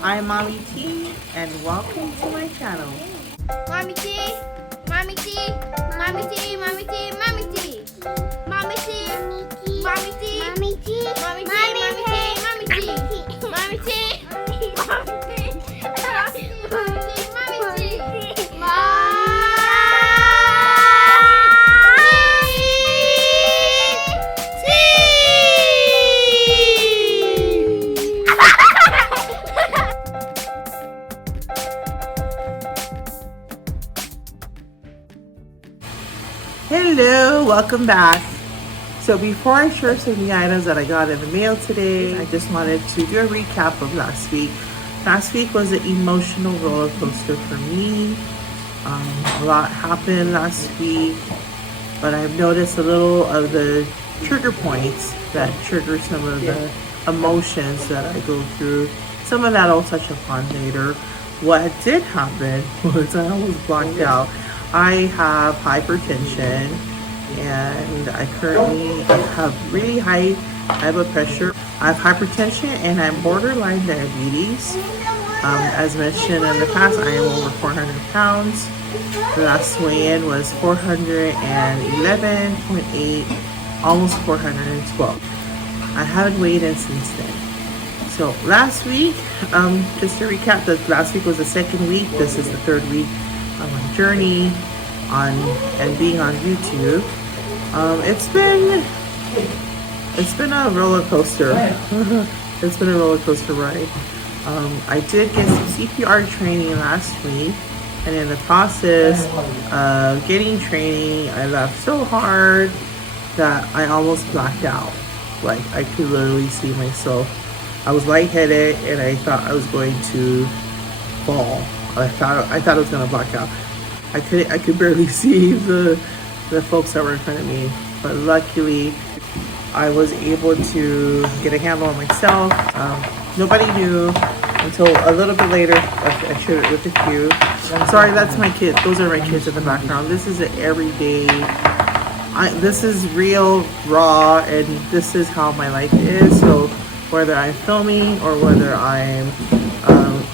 I'm Mommy T, and welcome to my channel. Mommy T, Mommy T, Mommy T, Mommy T, Mommy T, Mommy T, Mommy T, Mommy T, Mommy T, Mommy T, Mommy T, Mommy T, Mommy T, Hello, welcome back. So before I share some of the items that I got in the mail today, I just wanted to do a recap of last week. Last week was an emotional roller coaster for me. A lot happened last week, but I've noticed a little of the trigger points that trigger some of the emotions that I go through. Some of that I'll touch upon later. What did happen was I almost blacked out. I have hypertension and I currently have really high blood pressure. I have hypertension and I'm borderline diabetes. As mentioned in the past, I am over 400 pounds. The last weigh-in was 411.8, almost 412. I haven't weighed in since then. So last week, just to recap, that last week was the second week. This is the third week of my journey and being on YouTube. It's been a roller coaster. It's been a roller coaster ride. I did get some CPR training last week, and in the process of getting training, I laughed so hard that I almost blacked out. Like, I could literally see myself. I was lightheaded and I thought I was going to fall. I thought I was gonna black out. I could barely see the folks that were in front of me, but luckily I was able to get a handle on myself. Nobody knew until a little bit later. I shared it with a few. I'm sorry, that's my kid. Those are my kids in the background. This is an everyday. This is real, raw, and this is how my life is. So whether I'm filming or whether I'm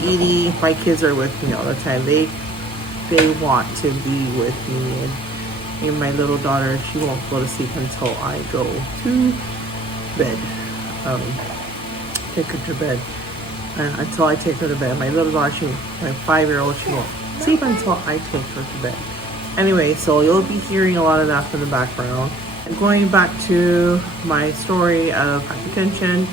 eating, my kids are with me all the time. They want to be with me, and my little daughter, she won't go to sleep until I go to bed. Take her to bed. Until I take her to bed. My little daughter, my 5-year-old, she won't sleep until I take her to bed. Anyway, so you'll be hearing a lot of that in the background. And going back to my story of hypertension,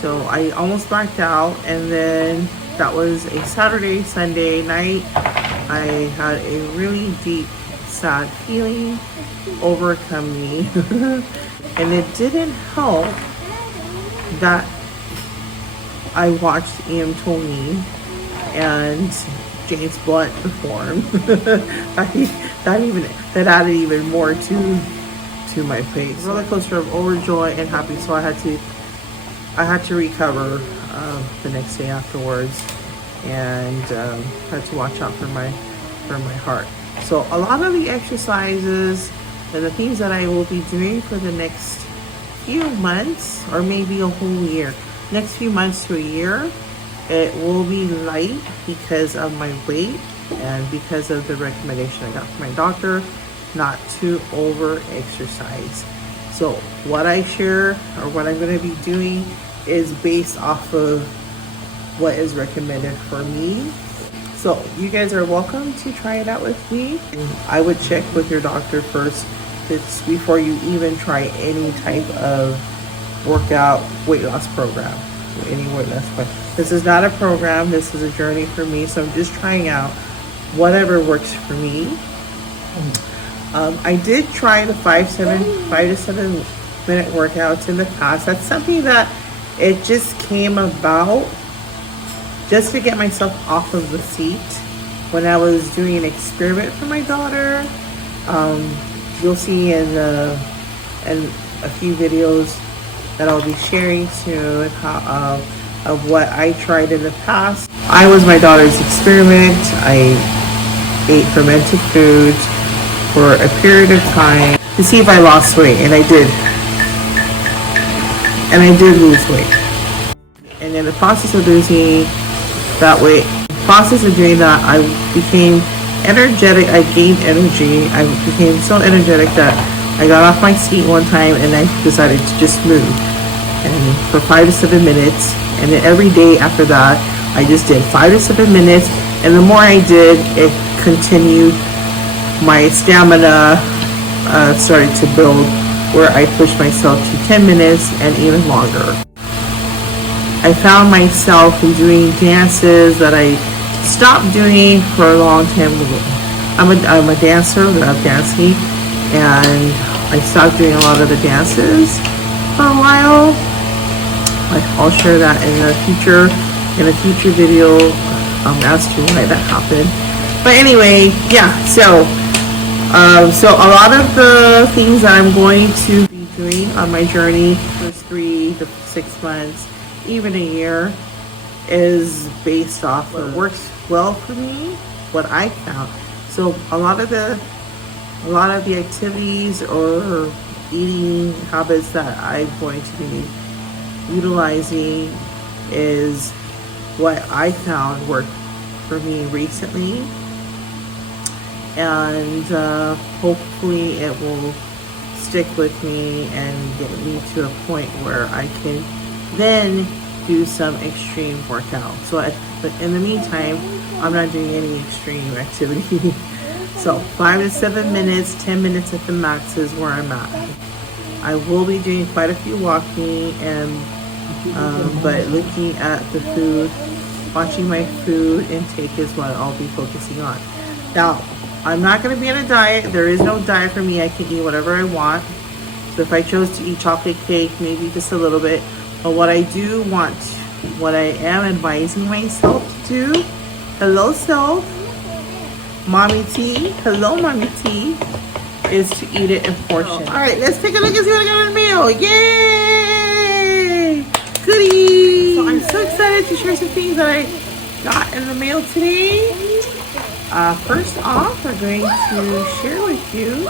so I almost blacked out, and then that was a Sunday night. I had a really deep, sad feeling overcome me. And it didn't help that I watched EM and James Blunt perform. that added even more to my face. Roller coaster of overjoy and happy. So I had to recover the next day afterwards, and had to watch out for my heart. So a lot of the exercises and the things that I will be doing for the next few months, or maybe a whole year, next few months to a year, it will be light because of my weight and because of the recommendation I got from my doctor not to over exercise. So what I share, or what I'm going to be doing, is based off of what is recommended for me. So you guys are welcome to try it out with me. I would check with your doctor first before you even try any type of workout weight loss program. Any weight loss program. This is not a program, this is a journey for me. So I'm just trying out whatever works for me. I did try the 5 to 7 minute workouts in the past. That's something that it just came about just to get myself off of the seat when I was doing an experiment for my daughter. You'll see in a few videos that I'll be sharing soon of what I tried in the past. I was my daughter's experiment. I ate fermented foods for a period of time to see if I lost weight, and I did. And I did lose weight. And in the process of losing That way, process of doing that, I became energetic. I gained energy. I became so energetic that I got off my seat one time and I decided to just move, and for 5 to 7 minutes. And then every day after that, I just did 5 to 7 minutes, and the more I did, it continued. My stamina started to build, where I pushed myself to 10 minutes and even longer. I found myself doing dances that I stopped doing for a long time ago. I'm a dancer, love dancing, and I stopped doing a lot of the dances for a while. I'll share that in a future video as to why that happened. But anyway, yeah. So a lot of the things that I'm going to be doing on my journey for 3 to 6 months, even a year, is based off what works well for me, what I found. So a lot of the activities or eating habits that I'm going to be utilizing is what I found worked for me recently, and hopefully it will stick with me and get me to a point where I can then do some extreme workout. But in the meantime, I'm not doing any extreme activity. So 5 to 7 minutes, 10 minutes at the max is where I'm at. I will be doing quite a few walking, and but looking at the food, watching my food intake is what I'll be focusing on. Now, I'm not going to be on a diet. There is no diet for me. I can eat whatever I want. So if I chose to eat chocolate cake, maybe just a little bit. But what I do want, what I am advising myself to do, hello self, Mommy T, hello Mommy T, is to eat it in portions. All right, let's take a look and see what I got in the mail. Yay! Goodies! So I'm so excited to share some things that I got in the mail today. First off, we're going to share with you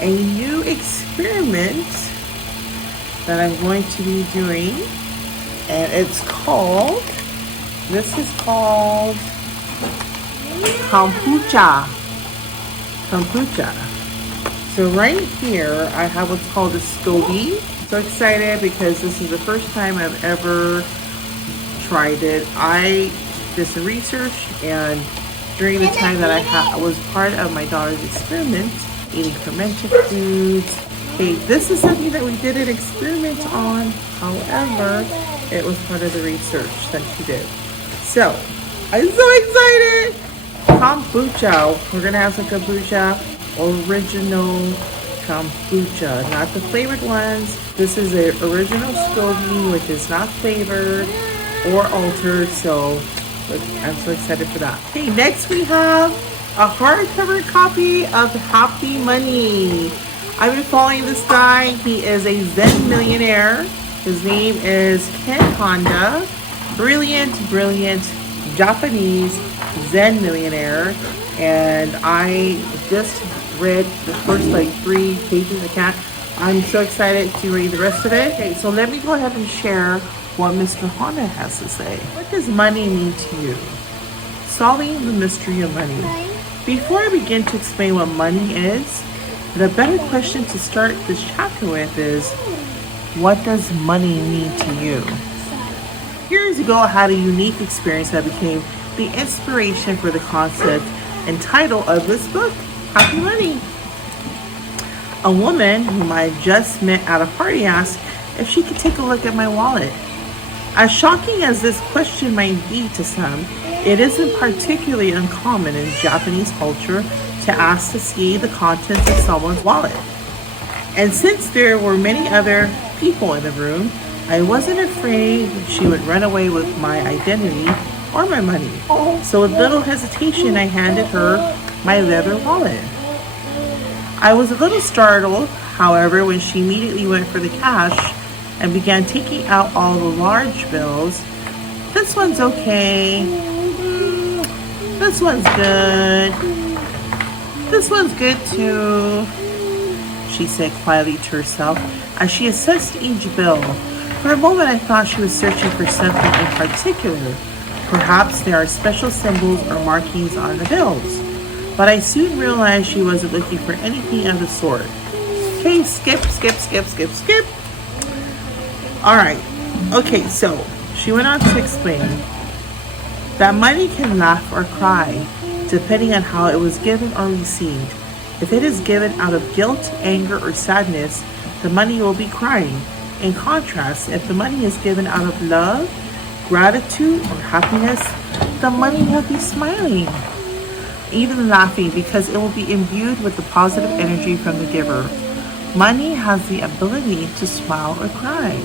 a new experiment that I'm going to be doing, and it's called, this is called kombucha. So right here I have what's called a SCOBY. I'm so excited because this is the first time I've ever tried it. I did some research, and during the time that I was part of my daughter's experiment, eating fermented foods. Okay, this is something that we did an experiment on. However, it was part of the research that she did. So, I'm so excited! Kombucha. We're gonna have some kombucha, original kombucha, not the flavored ones. This is the original SCOBY, which is not flavored or altered. So, I'm so excited for that. Okay, next we have a hardcover copy of Happy Money. I've been following this guy. He is a Zen millionaire. His name is Ken Honda. Brilliant Japanese Zen millionaire. And I just read the first 3 pages. I'm so excited to read the rest of it. Okay, so let me go ahead and share what Mr. Honda has to say. What does money mean to you? Solving the mystery of money. Before I begin to explain what money is, the better question to start this chapter with is, what does money mean to you? Years ago, I had a unique experience that became the inspiration for the concept and title of this book, Happy Money. A woman whom I had just met at a party asked if she could take a look at my wallet. As shocking as this question might be to some, it isn't particularly uncommon in Japanese culture to ask to see the contents of someone's wallet. And since there were many other people in the room, I wasn't afraid she would run away with my identity or my money. So with little hesitation, I handed her my leather wallet. I was a little startled, however, when she immediately went for the cash and began taking out all the large bills. This one's okay. This one's good. This one's good too, she said quietly to herself as she assessed each bill. For a moment I thought she was searching for something in particular, Perhaps there are special symbols or markings on the bills. But I soon realized she wasn't looking for anything of the sort. Okay, skip. Alright, okay, so she went on to explain that money can laugh or cry, depending on how it was given or received. If it is given out of guilt, anger, or sadness, the money will be crying. In contrast, if the money is given out of love, gratitude, or happiness, the money will be smiling, even laughing, because it will be imbued with the positive energy from the giver. Money has the ability to smile or cry.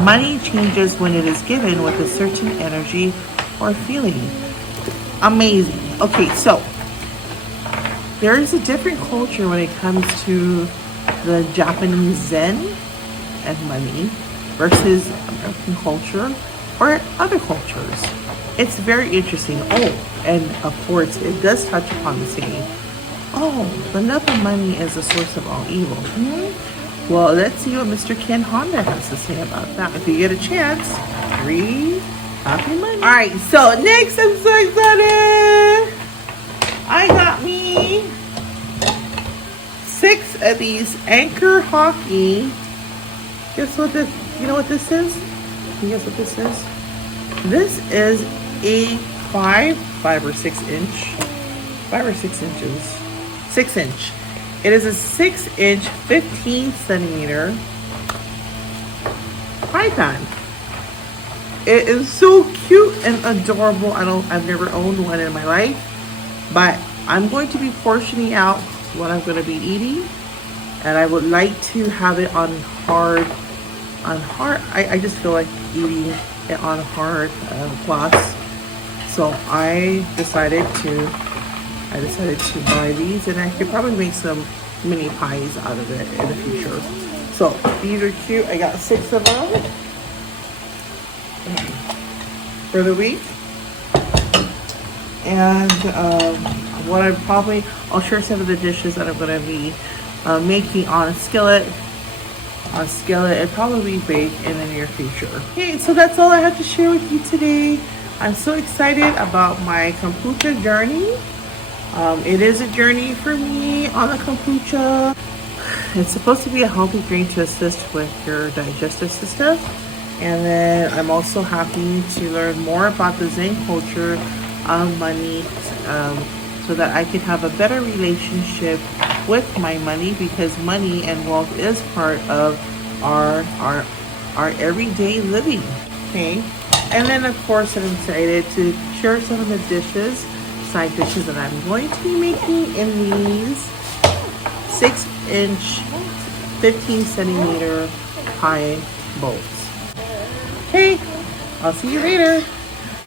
Money changes when it is given with a certain energy or feeling. Amazing. Okay, so there is a different culture when it comes to the Japanese Zen and money versus American culture or other cultures. It's very interesting. Oh, and of course, it does touch upon the saying, oh, the love of money is the source of all evil. Well, let's see what Mr. Ken Honda has to say about that. If you get a chance, read Happy Money. All right, so next, I'm so excited. I got me 6 of these Anchor Hockey. Guess what this? You know what this is? Can you guess what this is? This is a 5 or 6 inch, 5 or 6 inches, 6 inch. It is a 6 inch, 15 centimeter python. It is so cute and adorable. I've never owned one in my life, but I'm going to be portioning out what I'm going to be eating, and I would like to have it on hard. I just feel like eating it on hard cloths. So I decided to buy these, and I could probably make some mini pies out of it in the future. So these are cute. I got 6 of them for the week. And I'll share some of the dishes that I'm going to be making on a skillet. And probably bake in the near future. Okay, so that's all I have to share with you today. I'm so excited about my kombucha journey. It is a journey for me on the kombucha. It's supposed to be a healthy drink to assist with your digestive system. And then I'm also happy to learn more about the Zen culture of money, so that I can have a better relationship with my money, because money and wealth is part of our everyday living. Okay, and then of course I'm excited to share some of the side dishes that I'm going to be making in these 6 inch, 15 centimeter pie bowls. Okay, I'll see you later.